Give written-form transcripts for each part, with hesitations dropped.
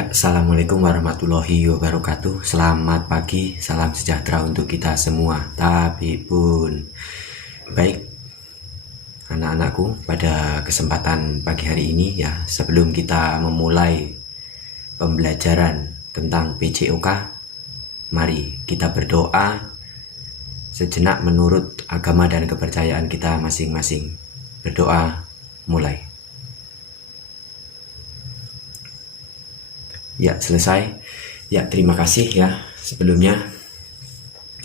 Ya, assalamualaikum warahmatullahi wabarakatuh. Selamat pagi, salam sejahtera untuk kita semua. Tapi pun baik, anak-anakku, pada kesempatan pagi hari ini ya, sebelum kita memulai pembelajaran tentang PJOK, mari kita berdoa sejenak menurut agama dan kepercayaan kita masing-masing. Berdoa, mulai. Ya, selesai. Ya, terima kasih ya. Sebelumnya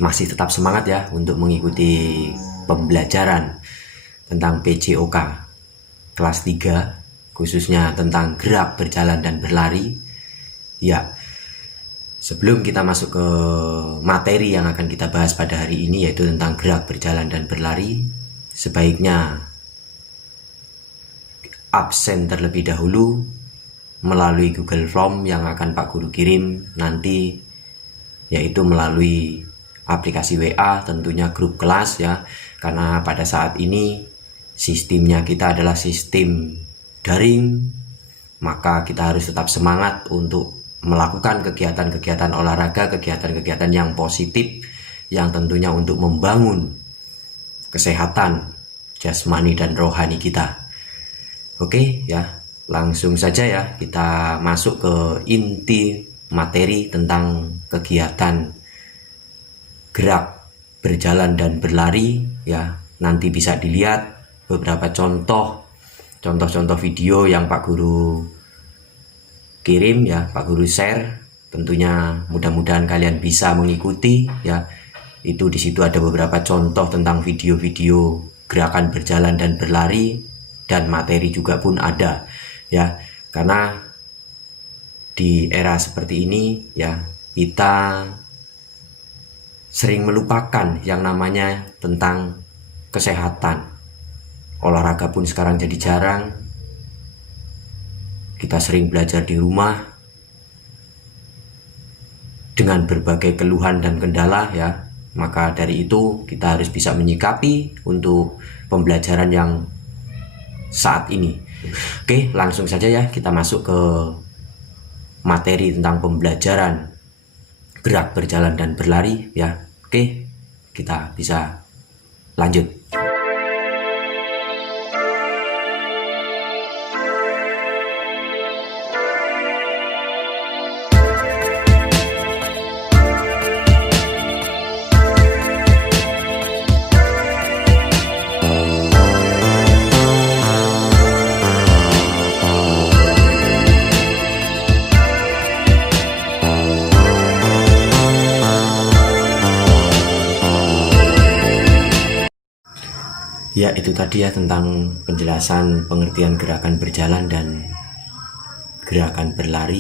masih tetap semangat ya untuk mengikuti pembelajaran tentang PJOK kelas 3, khususnya tentang gerak, berjalan, dan berlari. Ya, sebelum kita masuk ke materi yang akan kita bahas pada hari ini, yaitu tentang gerak, berjalan, dan berlari, sebaiknya absen terlebih dahulu melalui Google Form yang akan Pak Guru kirim nanti, yaitu melalui aplikasi WA, tentunya grup kelas ya, karena pada saat ini sistemnya kita adalah sistem daring, maka kita harus tetap semangat untuk melakukan kegiatan-kegiatan olahraga, kegiatan-kegiatan yang positif, yang tentunya untuk membangun kesehatan jasmani dan rohani kita. Oke ya, langsung saja ya kita masuk ke inti materi tentang kegiatan gerak, berjalan, dan berlari ya. Nanti bisa dilihat beberapa contoh video yang Pak Guru kirim ya, Pak Guru share. Tentunya mudah-mudahan kalian bisa mengikuti ya. Itu di situ ada beberapa contoh tentang video-video gerakan berjalan dan berlari, dan materi juga pun ada ya, karena di era seperti ini ya, kita sering melupakan yang namanya tentang kesehatan. Olahraga pun sekarang jadi jarang. Kita sering belajar di rumah dengan berbagai keluhan dan kendala ya. Maka dari itu kita harus bisa menyikapi untuk pembelajaran yang saat ini. Oke, langsung saja ya kita masuk ke materi tentang pembelajaran gerak, berjalan, dan berlari ya. Oke, kita bisa lanjut. Ya, itu tadi ya tentang penjelasan pengertian gerakan berjalan dan gerakan berlari.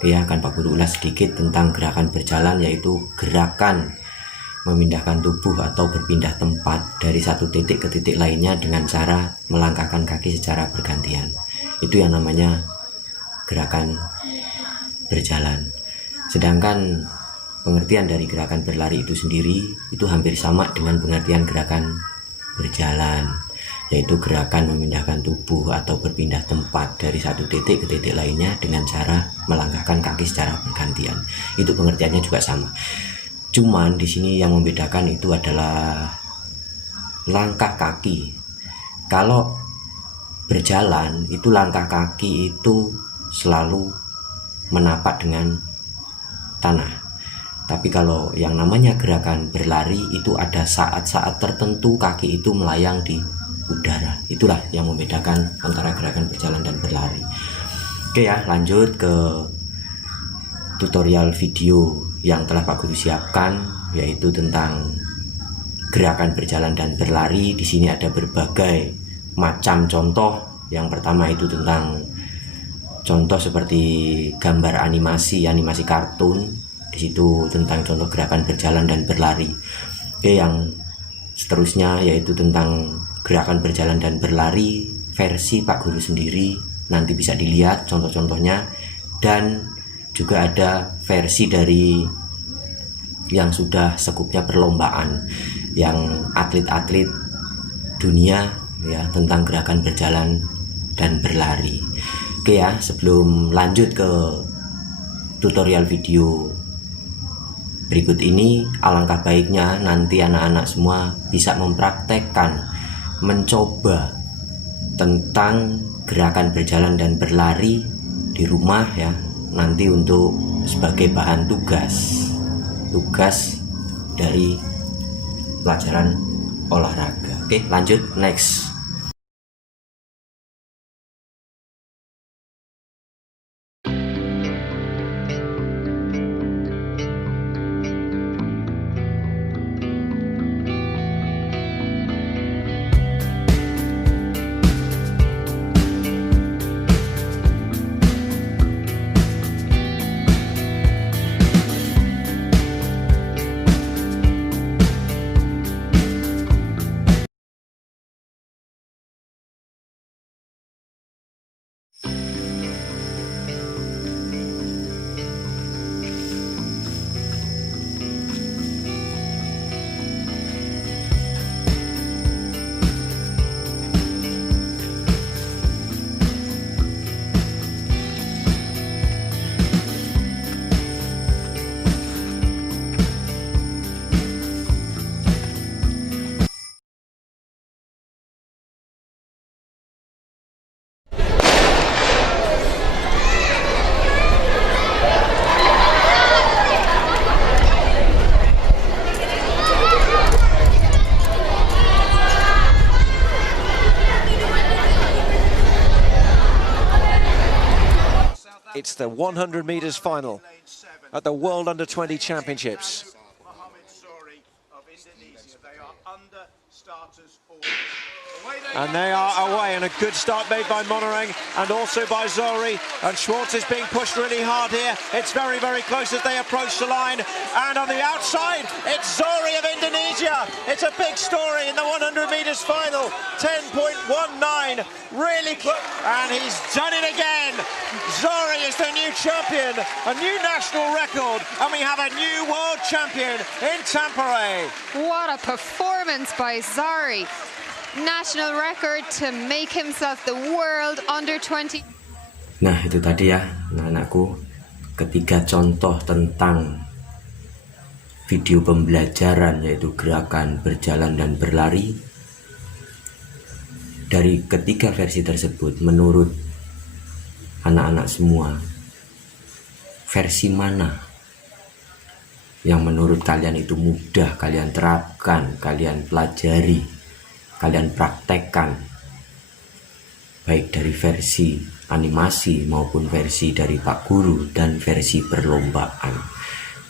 Ya, akan Pak Guru ulas sedikit tentang gerakan berjalan, yaitu gerakan memindahkan tubuh atau berpindah tempat dari satu titik ke titik lainnya dengan cara melangkahkan kaki secara bergantian. Itu yang namanya gerakan berjalan. Sedangkan pengertian dari gerakan berlari itu sendiri itu hampir sama dengan pengertian gerakan berjalan, yaitu gerakan memindahkan tubuh atau berpindah tempat dari satu titik ke titik lainnya dengan cara melangkahkan kaki secara bergantian. Itu pengertiannya juga sama. Cuman di sini yang membedakan itu adalah langkah kaki. Kalau berjalan itu langkah kaki itu selalu menapak dengan tanah. Tapi kalau yang namanya gerakan berlari itu ada saat-saat tertentu kaki itu melayang di udara. Itulah yang membedakan antara gerakan berjalan dan berlari. Oke ya, lanjut ke tutorial video yang telah Pak Guru siapkan, yaitu tentang gerakan berjalan dan berlari. Di sini ada berbagai macam contoh. Yang pertama itu tentang contoh seperti gambar animasi kartun. Di situ tentang contoh gerakan berjalan dan berlari. Oke, yang seterusnya yaitu tentang gerakan berjalan dan berlari versi Pak Guru sendiri. Nanti bisa dilihat contoh-contohnya, dan juga ada versi dari yang sudah sekupnya perlombaan, yang atlet-atlet dunia ya, tentang gerakan berjalan dan berlari. Oke ya, sebelum lanjut ke tutorial video berikut ini, alangkah baiknya nanti anak-anak semua bisa mempraktekkan, mencoba tentang gerakan berjalan dan berlari di rumah ya, nanti untuk sebagai bahan tugas dari pelajaran olahraga. Oke, lanjut, next. It's the 100 meters final at the World Under-20 Championships. And they are away, and a good start made by Monorang and also by Zohri. And Schwartz is being pushed really hard here. It's very, very close as they approach the line. And on the outside, it's Zohri of Indonesia. It's a big story in the 100 meters final. 10.19, really close. And he's done it again. Zohri is the new champion, a new national record. And we have a new world champion in Tampere. What a performance by Zohri. National record to make himself the world under-20. Nah, itu tadi ya anak-anakku, ketiga contoh tentang video pembelajaran, yaitu gerakan berjalan dan berlari. Dari ketiga versi tersebut, menurut anak-anak semua, versi mana yang menurut kalian itu mudah kalian terapkan, kalian pelajari, kalian praktekkan, baik dari versi animasi maupun versi dari Pak Guru dan versi perlombaan.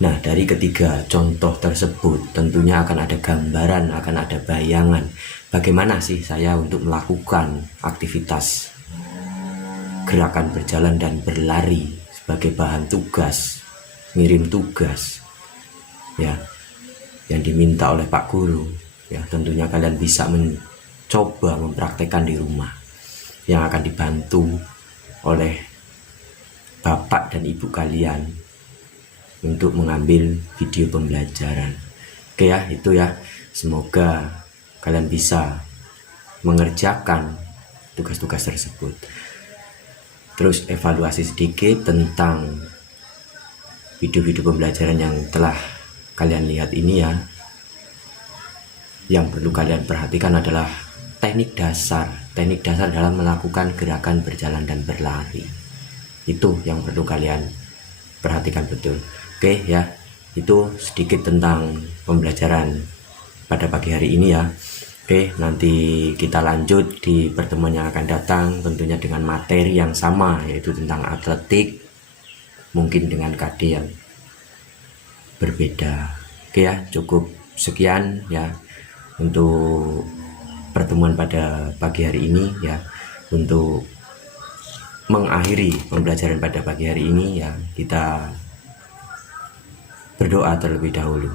Nah, dari ketiga contoh tersebut tentunya akan ada gambaran, akan ada bayangan bagaimana sih saya untuk melakukan aktivitas gerakan berjalan dan berlari sebagai bahan tugas, ngirim tugas ya, yang diminta oleh Pak Guru. Ya, tentunya kalian bisa mencoba mempraktekkan di rumah, yang akan dibantu oleh bapak dan ibu kalian untuk mengambil video pembelajaran. Oke ya, itu ya. Semoga kalian bisa mengerjakan tugas-tugas tersebut. Terus evaluasi sedikit tentang video-video pembelajaran yang telah kalian lihat ini ya. Yang perlu kalian perhatikan adalah teknik dasar dalam melakukan gerakan berjalan dan berlari. Itu yang perlu kalian perhatikan betul. Oke ya, itu sedikit tentang pembelajaran pada pagi hari ini ya. Oke, nanti kita lanjut di pertemuan yang akan datang, tentunya dengan materi yang sama, yaitu tentang atletik, mungkin dengan KD yang berbeda. Oke ya, cukup sekian ya untuk pertemuan pada pagi hari ini ya. Untuk mengakhiri pembelajaran pada pagi hari ini ya, kita berdoa terlebih dahulu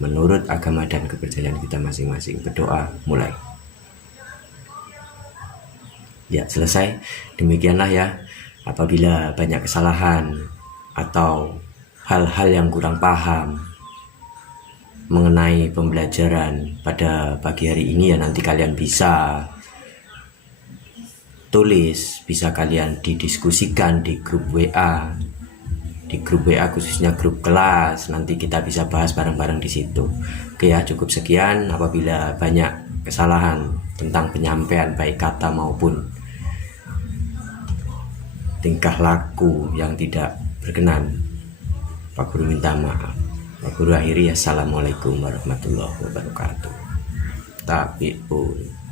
menurut agama dan kepercayaan kita masing-masing. Berdoa mulai. Ya, selesai. Demikianlah ya. Apabila banyak kesalahan atau hal-hal yang kurang paham mengenai pembelajaran pada pagi hari ini ya, nanti kalian bisa tulis, bisa kalian didiskusikan di grup WA. Di grup WA khususnya grup kelas, nanti kita bisa bahas bareng-bareng di situ. Oke ya, cukup sekian. Apabila banyak kesalahan tentang penyampaian baik kata maupun tingkah laku yang tidak berkenan, Pak Guru minta maaf. Pak Guru akhiri, assalamualaikum warahmatullahi wabarakatuh. Tapi pun